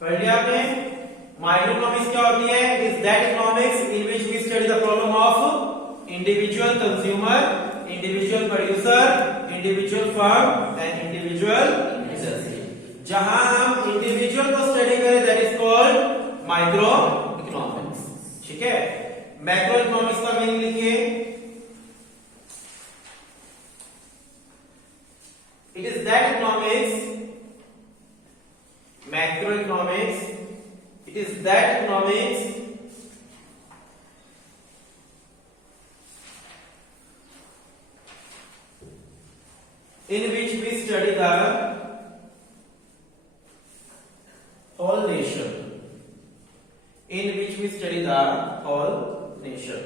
पढ़ लिया आपने। माइक्रो इकोनॉमिक्स क्या होती है? It is that economics in which we study the problem of individual consumer, individual producer, individual firm and individual industry. जहां हम इंडिविजुअल को स्टडी करें that is called micro economics. ठीक है, मैक्रो इकोनॉमिक्स का मीनिंग लिखिए। It is that economics, macroeconomics, it is that economics in which we study the whole nation, in which we study the whole nation,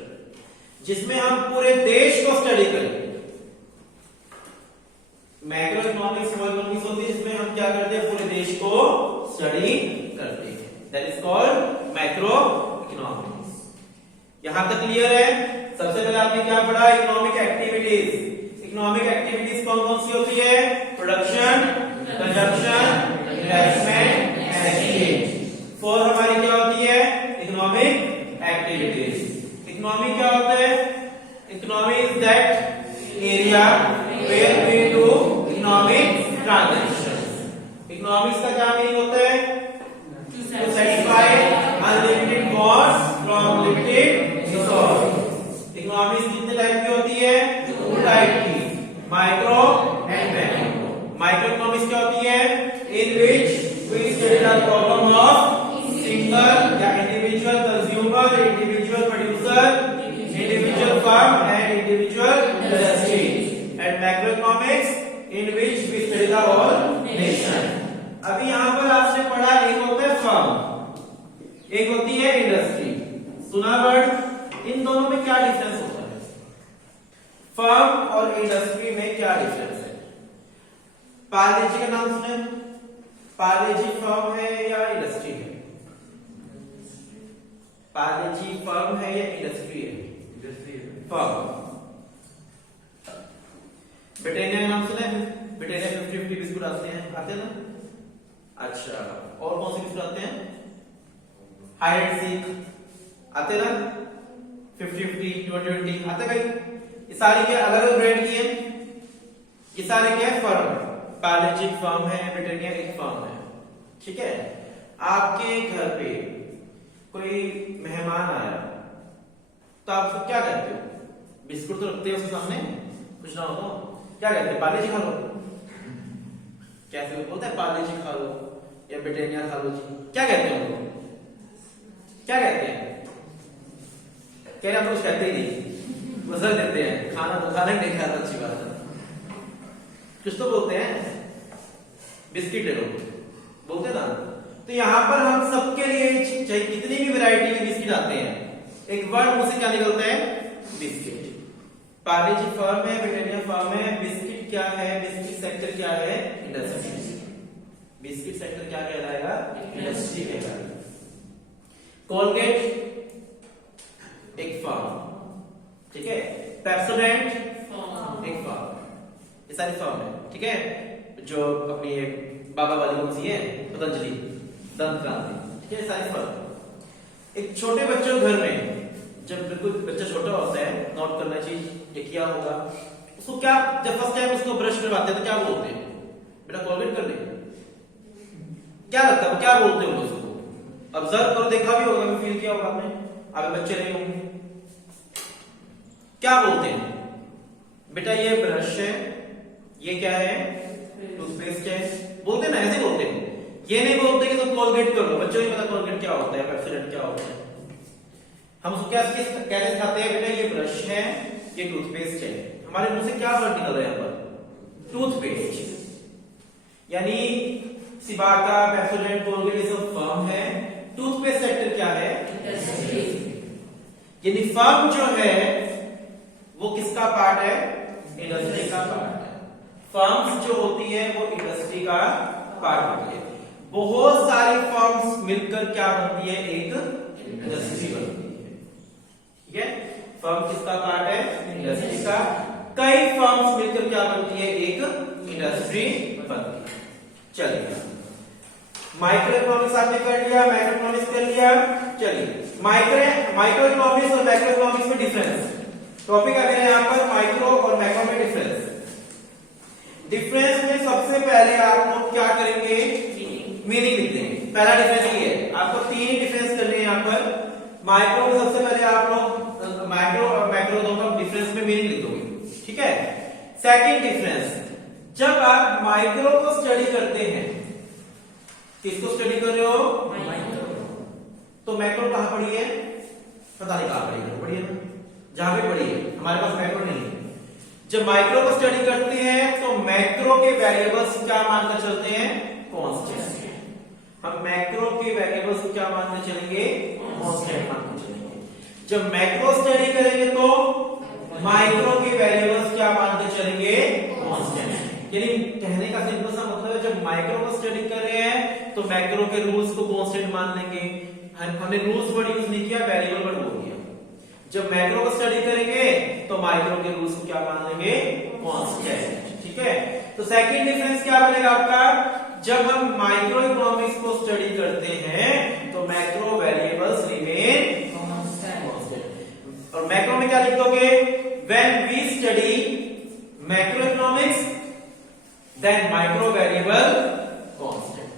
जिसमें हम पूरे देश को study करें। मैक्रो इकोनॉमिक्स वो इकोनॉमिक्स होती है जिसमें हम क्या करते हैं? पूरे देश को स्टडी करते हैं। That is called macro economics. यहां तक क्लियर है? सबसे पहले आपने क्या पढ़ा? Economic activities. इकोनॉमिक एक्टिविटीज कौन कौन सी होती है? Production, consumption, investment and exchange. Four हमारी क्या होती है? Economic activities. इकोनॉमी क्या होता है? Economy is that area where we do economic transactions. Economics का क्या मीनिंग होता है? To satisfy unlimited wants from limited resources. Economics कितने टाइप की होती है? दो टाइप की, micro and macro. Micro economics क्या होती है? In which we study the problem of single या individual consumer, individual producer, individual firm and individual industry. And macroeconomics in which we study the whole nation. अभी यहाँ पर आपने पढ़ा, एक होता है फर्म, एक होती है इंडस्ट्री। सुना वर्ड? इन दोनों में क्या डिफरेंस होता है? फर्म और इंडस्ट्री में क्या डिफरेंस है? पार्ले जी का नाम सुने? पार्ले जी फर्म है या इंडस्ट्री है? पार्ले जी फर्म है या इंडस्ट्री है? इंडस्ट्री है। फर्म। ब्रिटानिया का नाम सुने? ब्रिटानिया 50-50 बिस्कुट आते हैं ना? अच्छा, और कौन से बिस्कुट आते हैं? हाइड एंड सीक आते ना? 50-50, 20-20 आते कहीं? ये सारी क्या अलग अलग ब्रांड की है? ये सारे क्या है? फर्म। पार्ले फर्म है, ब्रिटानिया एक फर्म है। ठीक है, आपके घर पे कोई मेहमान आया तो आप उसको क्या कहते हो? बिस्कुट तो रखते हो उसके सामने, कुछ ना हो तो क्या कहते हैं? पार्ले जी खा लो। कैसे बोलते हैं? पार्ले जी खा लो या ब्रिटानिया खा लो जी। क्या कहते हैं उनको? क्या कहते हैं? कहना तो कुछ कहते ही नहीं, मजा देते हैं। खाना तो खाना नहीं खाता, अच्छी बात है। कुछ तो बोलते हैं, बिस्किट ले लो बोलते ना। तो यहां पर हम सबके लिए चाहे कितनी भी वैरायटी के बिस्किट आते हैं, एक वर्ड मुंह से क्या निकलता है? बिस्किट। पार्ले जी फर्म है, ब्रिटानिया फर्म है। बिस्किट क्या है? बिस्किट सेक्टर क्या है? इंडस्ट्री। बिस्किट सेक्टर क्या कहलाएगा? इंडस्ट्री कहलाएगा। कोलगेट एक फर्म, ठीक है। पेप्सोडेंट एक फर्म, ये सारी फर्म है, ठीक है। जो अपनी बाबा वाली कौन सी है? पतंजलि दंत क्रांति, ठीक है, सारी फर्म। एक छोटे बच्चों घर में जब बिल्कुल बच्चा छोटा होता है, नोट करना चीज ये किया होगा, उसको क्या जब फर्स्ट टाइम उसको ब्रश करवाते हैं तो क्या बोलते हैं? बेटा कोलगेट कर दे। क्या लगता है क्या बोलते हो उसको? ऑब्जर्व करो, देखा भी होगा, फील किया होगा आपने, अभी बच्चे नहीं होंगे। क्या बोलते हैं? बेटा ये ब्रश है, ये क्या है? टूथपेस्ट है, बोलते ना, ऐसे बोलते हैं। ये नहीं बोलते कि तुम कोलगेट कर लो, बच्चों को पता कोलगेट क्या होता है, पेप्सोडेंट क्या होता है। हम उसको क्या कैसे सिखाते हैं? बेटा ये ब्रश है, ये टूथपेस्ट है। हमारे मुंह से क्या वर्ड निकल रहा है यहाँ पर? टूथपेस्ट। यानी सिबाका, पेप्सोडेंट, कोलगेट ये सब फर्म है। टूथपेस्ट सेक्टर क्या है? इंडस्ट्री। यानी फर्म जो है वो किसका पार्ट है? इंडस्ट्री का पार्ट है। फर्म्स जो होती है वो इंडस्ट्री का पार्ट होती है। बहुत सारी फर्म्स मिलकर क्या बनती है? एक इंडस्ट्री बनती है, ठीक है। फर्म किसका पार्ट है? इंडस्ट्री का। कई फर्म्स मिलकर क्या बनती है? एक इंडस्ट्री बनती है। चलिए माइक्रो इकोनॉमिक्स आपने कर लिया, मैक्रो इकोनॉमिक्स कर लिया। चलिए माइक्रो इकोनॉमिक्स और मैक्रो इकोनॉमिक्स में डिफरेंस टॉपिक है मेरा यहाँ पर, माइक्रो और मैक्रो में डिफरेंस। डिफरेंस में सबसे पहले आप लोग क्या करेंगे, मीनिंग लिखते हैं। पहला डिफरेंस ये है, आपको तीन ही डिफरेंस करने हैं यहाँ पर। माइक्रो में सबसे पहले आप लोग माइक्रो और मैक्रो दोनों का डिफरेंस में मीनिंग लिख दोगे, ठीक है। सेकंड डिफरेंस, जब आप माइक्रो को स्टडी करते हैं, किसको स्टडी कर रहे हो, तो मैक्रो कहां पड़ी है, पता नहीं कहां पड़ी है, जहां पे पड़ी है, हमारे पास मैक्रो नहीं है। जब माइक्रो को स्टडी करते हैं तो मैक्रो के वेरिएबल्स क्या मानकर चलते हैं, कांस्टेंट। हम मैक्रो के वेरिएबल्स को क्या मानकर चलेंगे, कांस्टेंट मानकर चलेंगे। जब मैक्रो स्टडी करेंगे तो माइक्रो के वेरिएबल्स क्या मानकर चलेंगे, कांस्टेंट। यानी कहने का सिंपल सा मतलब है, जब माइक्रो को स्टडी कर रहे हैं तो मैक्रो के रूल्स को कांस्टेंट मान लेंगे। हमने रूल्स वर्ड यूज नहीं किया, वेरिएबल वर्ड बोल दिया। जब मैक्रो को स्टडी करेंगे तो माइक्रो के रूल्स को क्या मान लेंगे, कांस्टेंट, ठीक है। तो सेकंड डिफरेंस क्या बनेगा आपका, जब हम माइक्रो इकोनॉमिक्स को स्टडी करते हैं तो मैक्रो वेरिएबल्स रिमेन कांस्टेंट। और मैक्रो में क्या लिख दोगे, when we study macro economics then micro variable constant.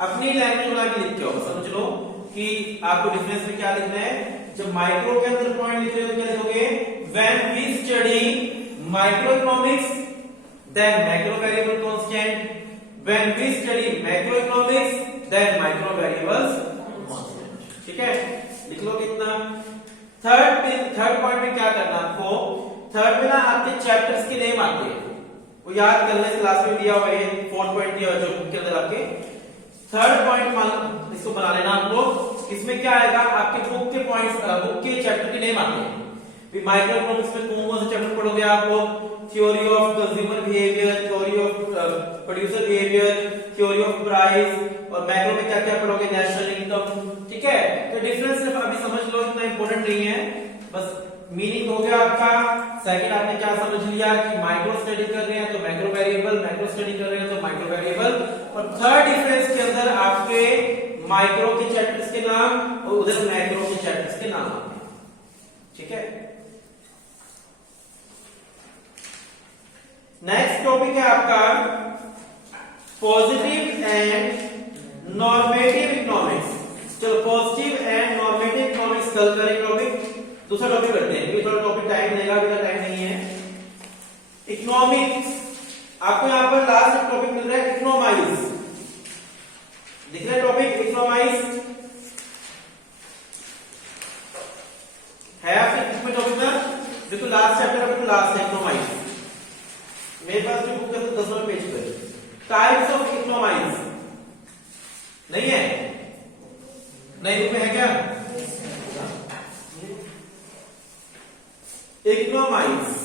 अपनी लैंग्वेज में आके लिख के आओ, समझ लो कि आपको डिफरेंस में क्या लिखना है। जब माइक्रो के अंदर पॉइंट लिख रहे हो तो क्या लिखोगे, when we study micro economics then macro variable constant, when we study macro economics then micro variables constant, ठीक है। लिख लो कितना। थर्ड पॉइंट में क्या करना आपको, थर्ड में ना आपके चैप्टर्स के नेम आते हैं, वो याद कर ले, क्लास में दिया हुआ है। फोर्थ पॉइंट दिया हुआ जो बुक के अंदर आपके। थर्ड पॉइंट इसको बना लेना आप लोग। इसमें क्या आएगा, आपके बुक के पॉइंट्स, बुक के चैप्टर के नेम आते हैं। माइक्रो इकोनॉमिक्स में कौन से चैप्टर पढ़ोगे आप लोग, theory of consumer behaviour, theory of producer behaviour, theory of price, और मैक्रो में क्या क्या पढ़ोगे, नेशनल इनकम, ठीक है। तो डिफरेंस सिर्फ अभी समझ लो, इतना इंपॉर्टेंट नहीं है, बस मीनिंग हो गया आपका। सेकंड आपने क्या समझ लिया कि माइक्रो स्टडी कर रहे हैं तो मैक्रो वेरिएबल, मैक्रो स्टडी कर रहे हैं तो माइक्रो वेरिएबल। और थर्ड डिफरेंस के अंदर आपके माइक्रो के चैप्टर्स के नाम और उधर मैक्रो के चैप्टर्स के नाम आते हैं, ठीक है। नेक्स्ट टॉपिक है आपका पॉजिटिव एंड नॉर्मेटिव इकोनॉमिक्स। चलो पॉजिटिव एंड नॉर्मेटिव इकोनॉमिक्स कल करेंगे टॉपिक। दूसरा टॉपिक करते हैं, क्योंकि थोड़ा टॉपिक टाइम लेगा, अभी टाइम नहीं है। इकोनॉमिक्स, आपको यहां पर लास्ट टॉपिक मिल रहा है इकोनोमाइज, दिख रहा है टॉपिक इकोनोमाइज है आपके बुक में टॉपिक ना, देखो लास्ट चैप्टर अभी तो लास्ट है इकोनोमाइज। मेरे पास जो बुक है तो 10 नंबर पेज पर टाइप्स ऑफ इकोनोमाइज नहीं है, नहीं बुक में है क्या, इकोनोमाइज।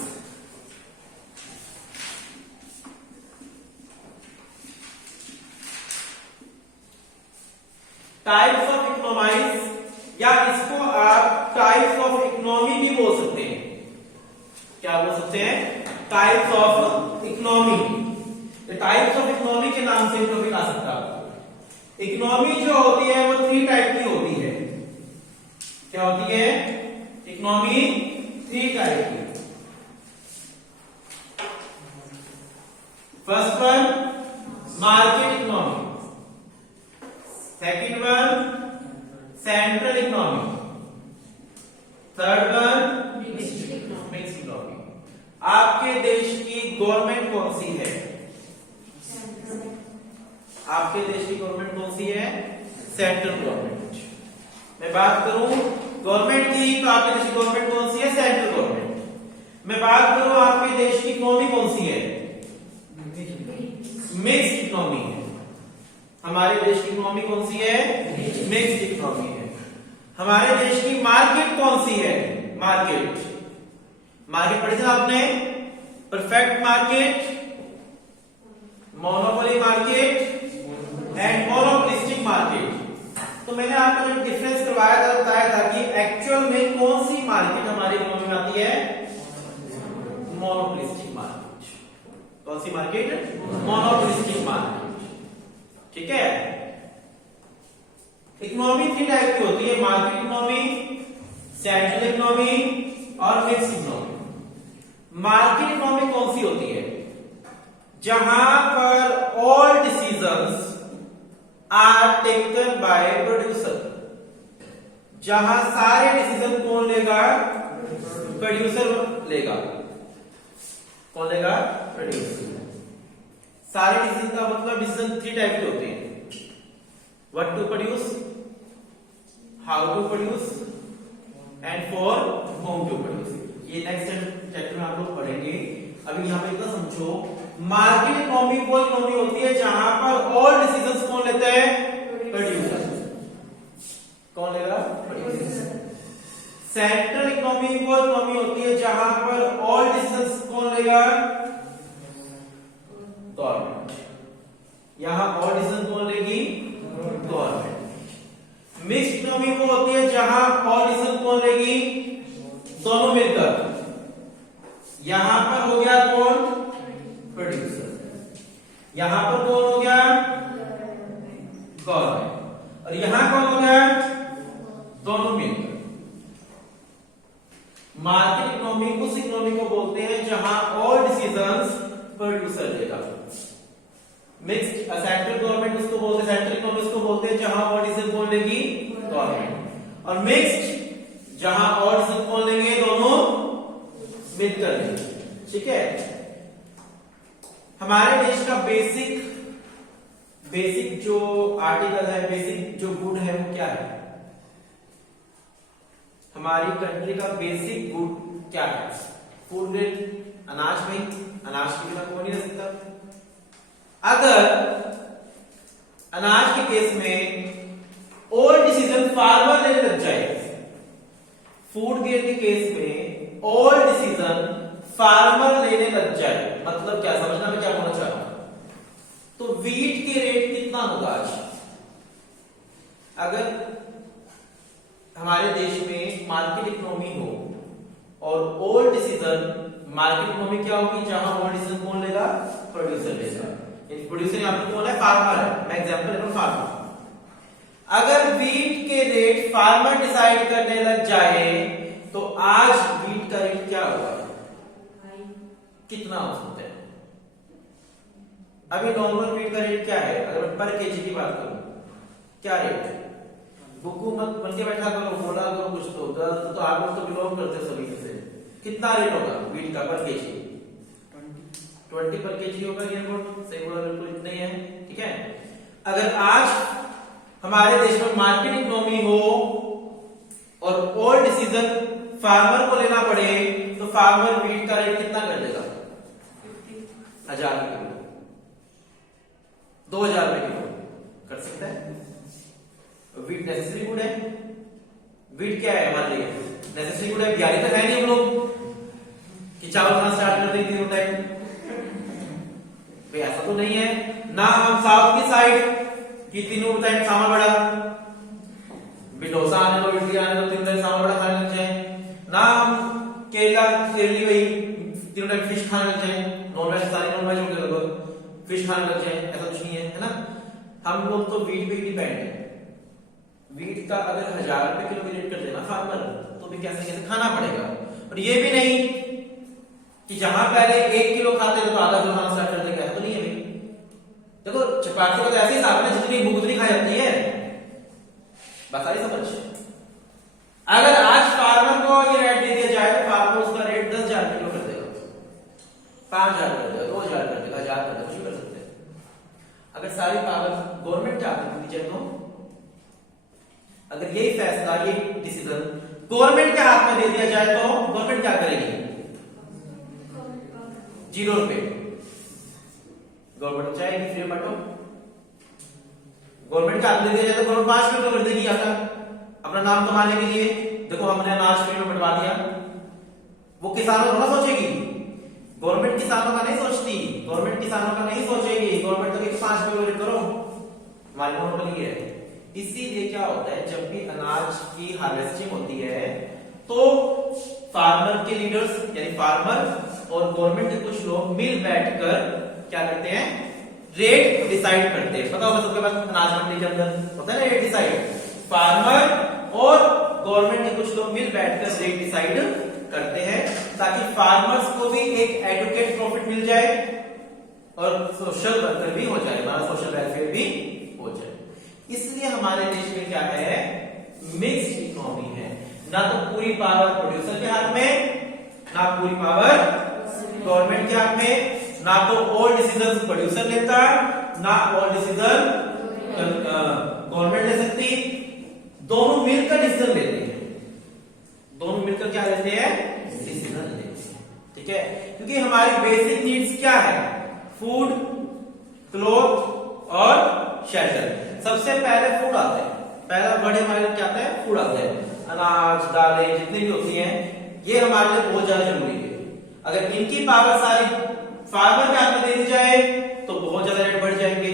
टाइप्स ऑफ इकोनोमाइज या इसको आप टाइप्स ऑफ इकोनॉमी भी बोल सकते हैं। क्या बोल सकते हैं, types of economy. Types of economy के नाम से टॉपिक आ सकता है। इकोनॉमी जो होती है वो 3 टाइप की होती है। क्या होती है, इकोनॉमी 3 टाइप की। First one market economy, second one central economy, third one mixed economy. आपके देश की गवर्नमेंट कौन सी है, आपके देश की गवर्नमेंट कौन सी है, सेंट्रल गवर्नमेंट। मैं बात करूं गवर्नमेंट की तो आपके देश की गवर्नमेंट कौन सी है, सेंट्रल गवर्नमेंट। मैं बात करूं आपके देश की इकोनॉमी कौन सी है, मिक्स्ड इकोनॉमी है। हमारे देश की इकोनॉमी कौन सी है, मिक्स्ड इकोनॉमी है। हमारे देश की मार्केट कौन सी है, मार्केट पढ़ी थी आपने, perfect market, monopoly market and monopolistic market. तो मैंने आपको जो डिफरेंस करवाया था, बताया था कि एक्चुअल में कौन सी मार्केट हमारी इकोनॉमी में आती है, मोनोपोलिस्टिक मार्केट। कौन सी मार्केट, मोनोपोलिस्टिक मार्केट, ठीक है। इकोनॉमी 3 टाइप की होती है, मार्केट इकोनॉमी, सेंट्रल इकोनॉमी और मिक्स्ड इकोनॉमी। मार्केट इकोनॉमी कौन सी होती है? जहां पर all decisions are taken by producer, जहां सारे डिसीजन कौन लेगा? प्रोड्यूसर लेगा। कौन लेगा? प्रोड्यूसर। सारे डिसीजन का मतलब डिसीजन 3 टाइप के होते हैं, what to produce, how to produce and for whom to produce. ये नेक्स्ट चैप्टर में आप लोग पढ़ेंगे। अभी यहां पे इतना समझो, मार्केट इकोनॉमी वो इकोनॉमी होती है जहां पर ऑल डिसीजंस कौन लेते हैं? प्रोड्यूसर। कौन लेगा? प्रोड्यूसर। सेंट्रल इकोनॉमी वो इकोनॉमी होती है जहां पर ऑल डिसीजंस कौन लेगा? गवर्नमेंट। यहां ऑल डिसीजन कौन लेगी? गवर्नमेंट। मिक्स्ड इकोनॉमी वो होती है जहां ऑल डिसीजन कौन लेगी? दोनों मिलकर। यहां पर हो गया कौन? प्रोड्यूसर। यहां पर कौन हो गया? गवर्नमेंट। और यहां कौन हो गया? दोनों मिलकर। मार्केट इकोनॉमी उस इकोनॉमी को बोलते हैं जहां ऑल डिसीजंस प्रोड्यूसर लेगा। मिक्स्ड सेंट्रल गवर्नमेंट उसको बोलते हैं, सेंट्रल इकोनॉमी उसको बोलते हैं जहां ऑल डिसीजन कौन लेगी? गवर्नमेंट। और मिक्स्ड जहां ऑल डिसीजन कौन लेंगे? दोनों मिलकर लेंगे। ठीक है। हमारे देश का बेसिक जो आर्टिकल है, बेसिक जो गुड है वो क्या है? हमारी कंट्री का बेसिक गुड क्या है? फूड ग्रेड, अनाज में, अनाज के बिना कोई नहीं रह सकता। अगर अनाज के केस में ऑल डिसीजन फार्मर लेने लग जाए, फूड ग्रेड के केस में ऑल डिसीजन फार्मर लेने लग जाए, मतलब क्या? समझना मैं क्या बोलना चाह रहा हूं। तो वीट के रेट कितना होगा आज? अगर हमारे देश में मार्केट इकोनॉमी हो और ऑल डिसीजन, मार्केट इकोनॉमी क्या होगी? जहां ऑल डिसीजन कौन लेगा? प्रोड्यूसर लेगा। प्रोड्यूसर यहां पर कौन है? फार्मर है। मैं एग्जांपल ले रहा हूं, फार्मर। अगर वीट के रेट फार्मर डिसाइड करने लग जाए तो आज वीट का रेट क्या होगा? कितना हो सकता है? अभी नॉर्मल वीट का रेट क्या है? अगर मैं पर केजी की बात करूं, क्या रेट है? बुक्कू मत बन के बैठा करो, बोला करो कुछ तो आप लोग तो बिलोंग करते सभी से। कितना रेट होगा वीट का पर केजी? 20 पर केजी होगा। ये सही बोला, बिल्कुल इतना ही है। ठीक है। अगर आज हमारे देश में मार्केट इकोनॉमी हो और ऑल डिसीजन फार्मर को लेना पड़े तो फार्मर वीट का रेट कितना कर देगा? 1000 रुपए किलो, 2000 रुपए किलो कर सकता है। वीट नेसेसरी गुड है। वीट क्या है हमारे लिए? नेसेसरी गुड है। बिहारी तो है नहीं हम लोग कि चावल खाना स्टार्ट कर देंगे तीनों टाइम, भाई ऐसा तो नहीं है ना। हम साउथ की साइड की तीनों टाइम सांभर बड़ा, डोसा आने दो, इडली आने दो, तीनों टाइम सांभर बड़ा खाने लग जाए ना। हम केरली वही तीनों टाइम फिश खाने लग जाए, नॉनवेज, सारी नॉनवेज हो गए लगभग, फिश खाने लग जाए, ऐसा कुछ नहीं है ना। हम लोग तो वीट पे डिपेंड है। वीट का अगर 1000 रुपए किलो की रेट कर देना फार्मर, तो भी कैसे कैसे खाना पड़ेगा। और ये भी नहीं कि जहां पहले 1 किलो खाते थे तो आधा किलो खाना स्टार्ट कर देंगे, ऐसा तो नहीं है भाई। देखो चपाती का तो ऐसे हिसाब है, जितनी भूख उतनी खाई जाती है, बस सारी समझ। अगर आज फार्मर को ये रेट दे दिया जाए तो फार्मर उसका रेट 10,000 किलो कर देगा, 5,000 कर देगा, 2,000 कर देगा, 1,000 कर देगा, कुछ कर सकते हैं। अगर सारी पावर गवर्नमेंट क्या करती है, तो अगर यही फैसला, ये डिसीजन गवर्नमेंट के हाथ में दे दिया जाए तो गवर्नमेंट क्या करेगी? 0 रुपए गवर्नमेंट चाहेगी फ्री बांटो। गवर्नमेंट का हाथ में दे दिया जाए तो गवर्नमेंट 5 रुपए कर देगी आटा अपना नाम कमाने के लिए। देखो हमने अनाज फ्री में बंटवा दिया। वो किसानों को सोचेगी, गवर्नमेंट किसानों का नहीं सोचती, गवर्नमेंट किसानों का नहीं सोचेगी। गवर्नमेंट तो 5 रुपए करो, हमारी मोनोपोली है। इसीलिए क्या होता है, जब भी अनाज की हार्वेस्टिंग होती है तो फार्मर के लीडर्स यानी फार्मर और गवर्नमेंट के कुछ लोग मिल बैठकर क्या करते हैं, रेट डिसाइड करते हैं। पता होगा सबके पास, अनाज मंडी के अंदर होता है ना रेट डिसाइड। फार्मर और गवर्नमेंट के कुछ लोग मिल बैठकर रेट डिसाइड करते हैं, ताकि फार्मर्स को भी एक एडुकेट प्रॉफिट मिल जाए और सोशल वर्कर भी हो जाए, हमारा सोशल वेलफेयर भी हो जाए। इसलिए हमारे देश में क्या है, मिक्स्ड इकोनॉमी है। ना तो पूरी पावर प्रोड्यूसर के हाथ में, ना पूरी पावर गवर्नमेंट के हाथ में, ना तो ऑल डिसीजन प्रोड्यूसर लेता, ना ऑल डिसीजन गवर्नमेंट ले सकती। दोनों मिलकर डिसीजन लेते हैं, दोनों मिलकर क्या लेते हैं, डिसीजन लेते हैं। ठीक है, क्योंकि हमारी बेसिक नीड्स क्या है, फूड, क्लॉथ और शेल्टर। सबसे पहले फूड आता है, पहला वर्ड हमारे लिए क्या आता है, फूड आता है। अनाज, दालें जितनी भी होती हैं, ये हमारे लिए बहुत ज्यादा जरूरी है। अगर इनकी पावर सारी फार्मर के हाथ में दे दी जाए तो बहुत ज्यादा रेट बढ़ जाएंगे।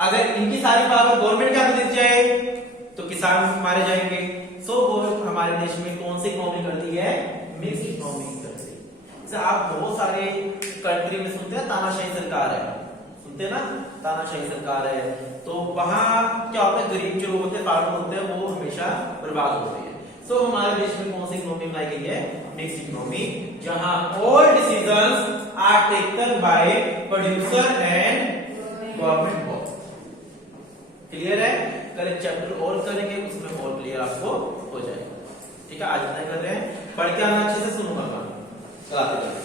अगर इनकी सारी पावर गवर्नमेंट के हाथ में दी जाए तो किसान मारे जाएंगे। सो हमारे देश में कौन सी इकोनॉमी करती है, मिक्स इकोनॉमी करती है। जैसे आप बहुत सारे कंट्री में सुनते हैं तानाशाही सरकार है, सुनते हैं ना, तानाशाही सरकार है, तो वहां क्या होता है, गरीब जो होते हैं, फार्मर होते हैं, वो हमेशा बर्बाद होते हैं। सो हमारे देश में कौन सी इकोनॉमी बनाई गई है, मिक्स्ड इकोनॉमी, जहां all decisions are taken by producer and government both. Clear है? कल एक चैप्टर और करेंगे, उसमें और क्लियर आपको हो जाएगा। ठीक है, आज इतना कर रहे हैं, पढ़ के आना, अच्छे से सुनूंगा, चलाते जाए।